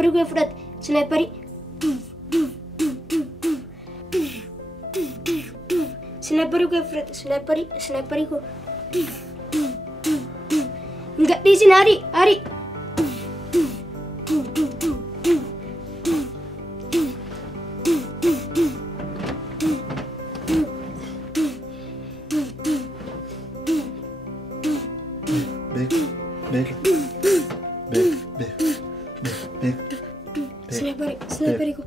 Sniper gue fudhat. Sniper. Sniper gue fudhat. Sniper gue. Enggak di sini Ari. Sniperiku.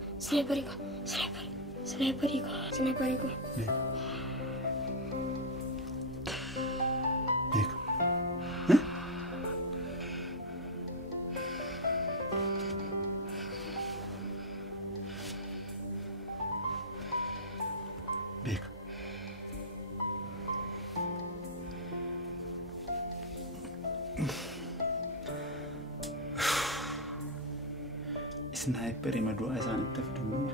Sniper ima doa isaan itti fiduu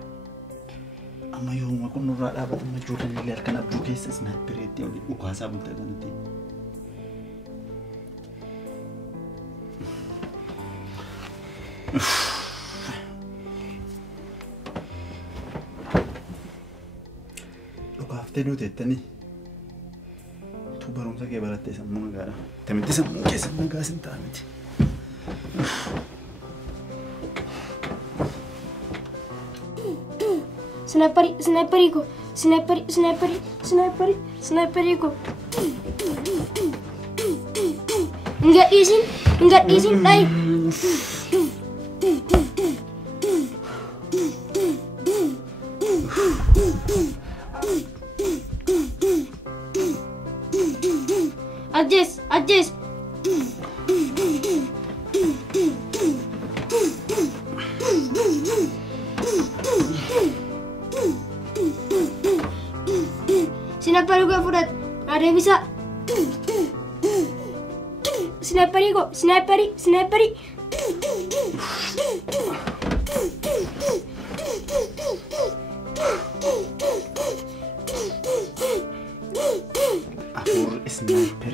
amma yooma kun nurraa dhaabata majuu kan illee harkan abjuu keessa sniper itti oli dhukaasaa bultaa kanatti dhukaaftee duuteettanii tu barumsa kee barattee sammuu nagaadha tamitti sammuu keessa nagaa sin ta'a miti. Sniperiku. Enggak izin, dai. Adjust. Sniper gue fudhat. Ada yang bisa. Sniperi. Aku sniper.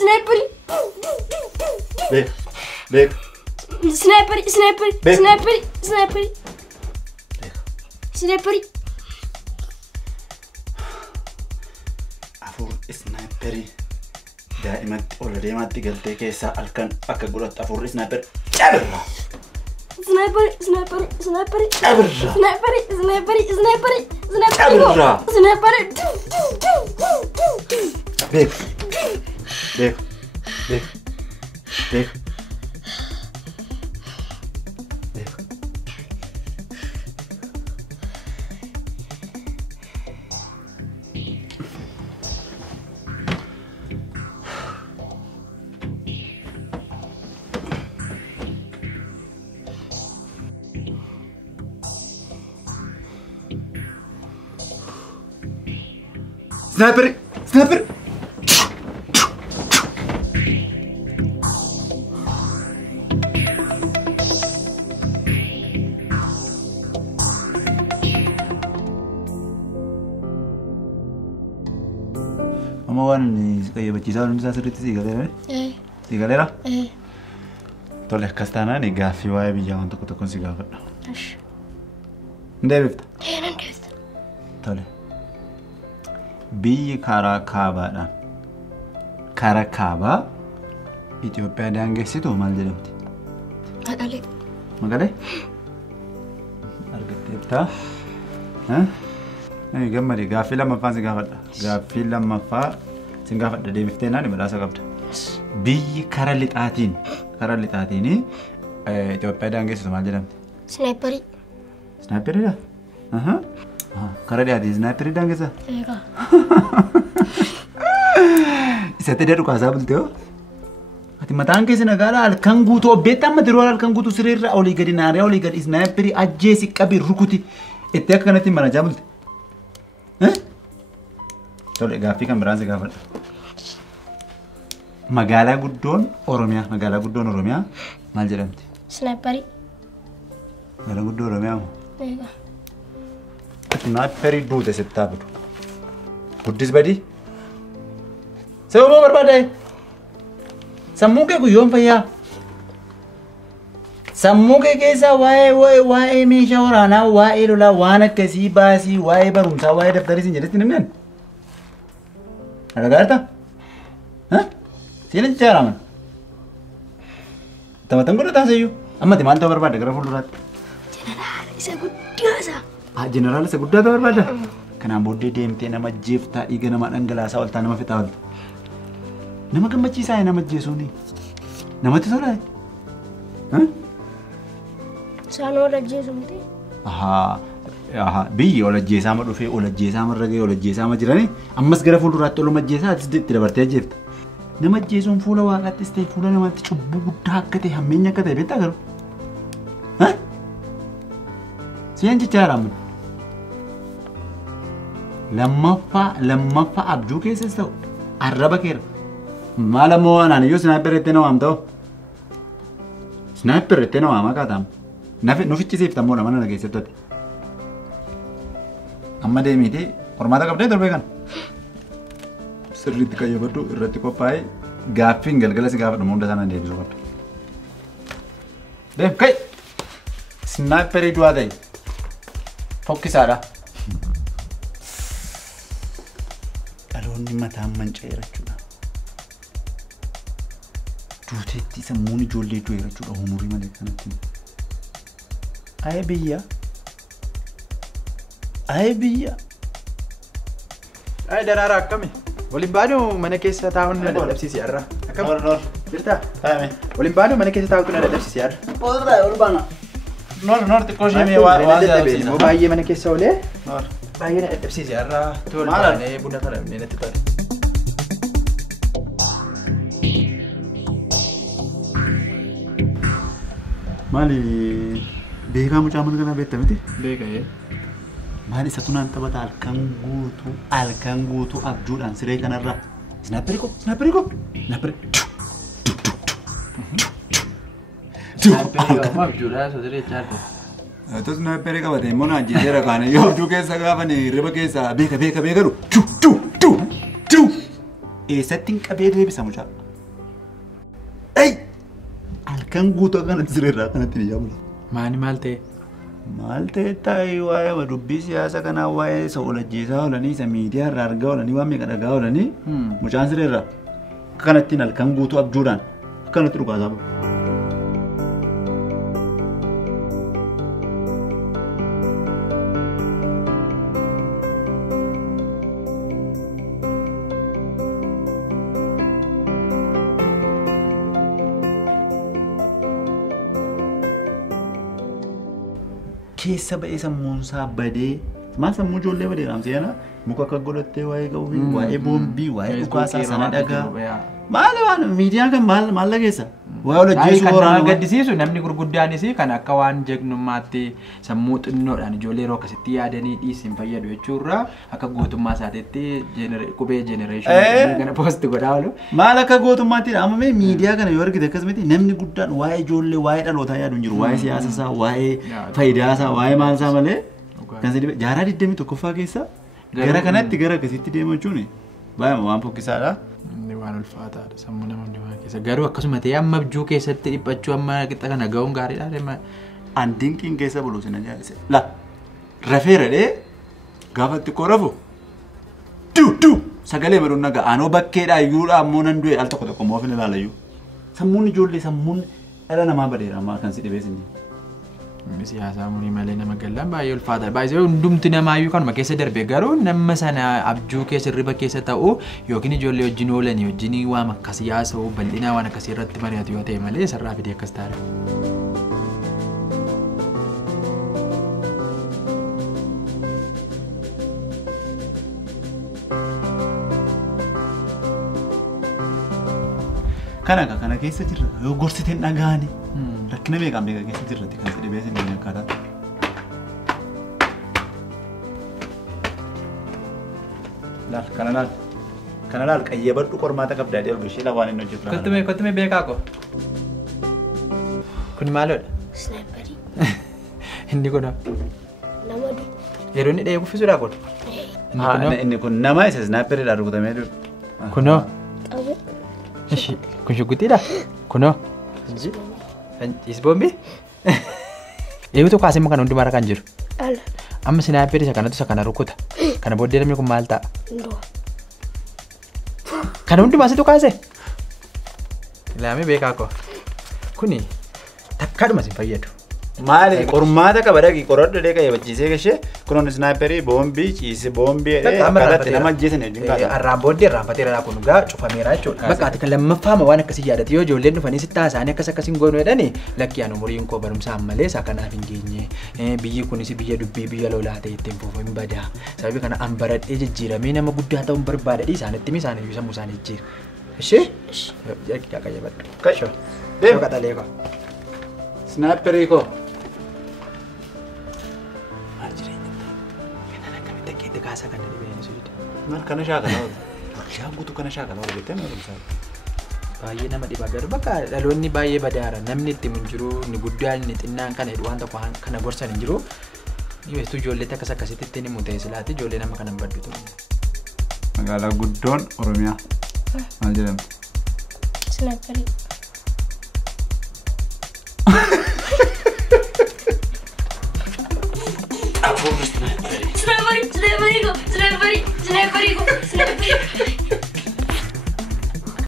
Sniperi. Baik. Sniperi. Afur sniperi. Daa'imatti ol deemaatti galtee keessaa halkan akka godhattu afur sniper. Cabirra. Sniperi. Cabirra. Baik. Sniper. Amma waan kayak bacisaa nuti asirratti si galeera. Si galeera? Tole akkas taanaan gaaffii waa'ee biyyaa waan tokko tokkoon si gaafadha. Ndeebifta? Nan deebifta. Tole. Biyyi karaa kaabaadhaan karaa kaabaa Itoophiyaa daangessitu maal jedhamti? Maqalee? Argatteettaa? Gammadi gaaffii lammaffaan si gaafadha. Gaaffii lammaffaa si gaafadha deebiftee naan badhaasa qabda. Biyyi karaa lixaatiin Itoophiyaa daangessitu maal jedhamti? Sniperi. Sniperiidha? Karaa dhiyaatii sniperi daangessa? Isatti dee dhukaasaa bultee hoo? Ati mataan keessa nagaadhaa halkan guutuu obbeetti amma diroo halkan guutuu siriirra olii gadi naariyaa olii gadi sniperi ajjeesi qabi rukuti itti akka kanatti marachaa bulte. Tole gaaffii kan biraan si gaafadha. Magaalaa guddoon Oromiyaa maal jedhamti? Sniperi. Magaalaa guddoo Oromiyaa moo? Sniperi duute sittaa budu. Guddis badii? Sebabuu barbaade? Sammuu kee guyyoon fayyaa. Sammuu kee keessa waa'ee meeshaa waraanaa, waa'ee lolaa, waan akkasii baasii, waa'ee barumsaa, waa'ee daftarii siin jedhetti nimnaan. Dhagaarta? Siina jijjaaraman. Taphatan godhataa seeyyuu. Ammati maal ta'uu barbaadda gara fuulduraatti? Jeneraala isa guddaa. Jeneraala isa guddaa ta'uu barbaadda? Kanaan booddee deemtee nama jeeftaa dhiiga namaa dhangalaasaa oltaa nama fixaa olta. Nama gammachiisaa nama jeesuuni. Namatti tolaa. Isaan ol ajjeesu miti. Biyyi ol ajjeesaa ma dhufee ol ajjeesaa ma ragee ol ajjeesaa ma jiranii ammas gara fuulduraatti oluma ajjeesaa atis itti dabartee ajjeefta. Nama ajjeesuun fuula waaqaattis ta'e fuula namaatti cubbuu guddaa akka ta'e hammeenya akka ta'e beektaa garuu. Si'an jijjaaramu. Lammaffaa abjuu keessas ta'u arraba keera. Maal ammoo anaan iyyuu sinaayipper itti nama amta'u. Sinaayipper itti nama maqaatamu. Nufichisiiftamoo nama nana keessatti. Amma deemiti qormaata qabdee darbee kana. Sirriitti qayyabadhu irratti qophaa'ee gaaffiin galgala si gaafadhu hunda sana deebisuu qabdu. Deem kai! Sinaayipperii du'aa ta'e fokkisaadha. Dhaloonni mataan manca'eera jechuudha. Duuteetti sammuun ijoollee du'eera jechuudha umurii malee kanatti. Aye biyya. Aye daraara akkami? Waliin baanu mana keessa taa'uun na dadhabsiisi har'a. Akkam? Noor. Jirtaa? Taa'ame. Waliin baanu mana keessa taa'uutu na dadhabsiisi har'a. Ol baana. Noor xiqqoo ishee waan immoo baay'ee mana keessa oolee Noor. baay'ee na dadhabsiisi har'a. Tole Maal? baanee buna kana natti tole. Maali beekaa mucaa mana kanaa beekta miti? Beeka'ee. Maali isa tunaan taphata halkan guutuu abjuudhaan siree kanarra. Sinaapperii ko. Abjuudhaa siree chaarta. Tos sinaapperii qabate immoo naan jeeseera kaane yoo abjuu keessa gaafane riba keessa beeka eessatti hin qabee deebisa mucaa. Halkan guutuu akkanatti sireerraa kanatti ni yaamula. Maal ta'e? Maal ta'e taa'ee waa'ee dubbii siyaasa kanaa waa'ee isa ol ajjeesaa oolanii isa miidiyaa irraa argaa oolanii waan meeqa dhagaa oolanii mucaan sireerraa akkanattiin halkan guutuu abjuudhaan akkanatti dhugaasaa bulu. Keessa ba'ee sammuunsaa badee maal sammuu ijoollee badee raamseena muka akka godhattee waa'ee ga'uu waa'ee boombii waa'ee dhukaasaa sana dhagaa maal waan miidiyaan kan maal dhageessa waa'ee ol ajjeesuu kan waraana nama gaddisiisu namni gurguddaanis kan akka waan jeeqnummaatti sammuu xinnoodhaan ijoollee yeroo akkasitti yaadanii dhiisiin fayyadu jechuurraa akka gootummaa isaatiitti qubee jenereeshinii kana poosti godhaa oolu. maal akka gootummaatti amamee miidiyaa kana yoo argite akkasumatti namni guddaan waa'ee ijoollee waa'ee dhalootaa yaadu hin jiru waa'ee siyaasa isaa waa'ee faayidaa isaa waa'ee maal isaa malee kan sadii jaaraa 21ffaa keessa gara kanatti gara akkasitti deemaa jechuun baay'ee waan fokkisaadha. Inni waan ulfaataadha sammuu nama hundumaa keessa garuu akkasuma ta'ee amma abjuu keessatti dhiphachuu amma qixa kana ga'uun gaariidha. Andiinqiin keessa buluusi na jaalise. La rafeera dhee gaafa xiqqoo rafu sagalee maduun nagaa aanoo bakkeedhaa iyyuudha ammoo nan du'e al tokko moof hin ilaalayyuu. Sammuun ijoollee sammuun dhala namaa badeera ammaa kan si dhibees inni. Siyaasaa murii malee nama gallaan baay'ee ulfaataadha. Baay'ee hundumti namaayyuu kanuma keessa darbe garuu nama sana abjuu keessa riba keessa ta'u yookiin ijoollee wajjin oolanii wajjin waan akkasii haasa'u bal'inaa waan akkasii irratti mari'atu yoo ta'e malee sarraa fidee akkas ta'a. Kana keessa jirra yoo gorsiteen dhagaani rakkina meeqaan beeka keessa jirratti kan si dhibees hin akkaataa. Kana laal qayyabadhu qormaata qabdaa dhee olgishee lawaan inni hojjetu. Kottume beekaa ko. Kun maalodha? Sniperii. Inni kun Nama du. yeroo inni dhahee kuffisuudhaa kun. Inni kun nama isa snaiperiidhaan rukutamee jiru. Kunoo. Qabu. Kun shugguxiidha? Kunoo. Isboombi? Eeguutu kaasee immoo kana hundumaa kan jiru. Ala. Amma sinaayiperii isa kanatu isa kana rukuta. Kana booddee namni kun maal ta'a? Ndoo. Kana hundumaa situ kaasee? Ilaamee beekaa koo. Kuni takkaadhuma sin fayyadu. Maali qormaata qaba dhaqi qoradhu dhaqee qayyabachiisee gashee kunoon snaayiperii boombii ciise boombii kadhatti nama ajjeesan hedduun kaasa. Arraan booddee irraanfateera kun dhugaa cufameera jechuudha. Bakka ati kan lammaffaama waan akkasii yaadate yoo ijoolleen dhufanii sitti haasa'anii akkas akkasiin goonu jedhanii lakki ani umuriin koo barumsaan malee isaa kanaaf hin geenye. Biyyi kunis biyya dubbii biyya lolaa ta'e ittiin fufu hin badaa. Sababii kana an baradhee jijjiiramee nama guddaa ta'uun barbaadadhi isaanitti mi isaanii sammuu isaanii jijjiira. Ishee? Jarki qaqqayyabadhu. Kashoo. Deemu qaxalee koo. Snaayiperii koo. Kaasa kan dhibeen suuta. Maal kana shaakala oolu? Bishaan guutuu kana shaakala oolu jettee maal ibsaa? Baay'ee nama dhiba garuu bakka dhaloonni baay'ee badaara namni itti hin jiru ni guddaan ni xinnaan kana waan tokko kana gorsan hin jiru. Dhiyeestuu ijoollee akkas akkasitti ittiin himu ta'e silaati ijoollee nama kana hin baddutu. Magaalaa guddoon Oromiyaa maal jedhamti? Snaayiperii. Snaayiperii. Snaayiperii. Snaayiperii. Snaayiperii.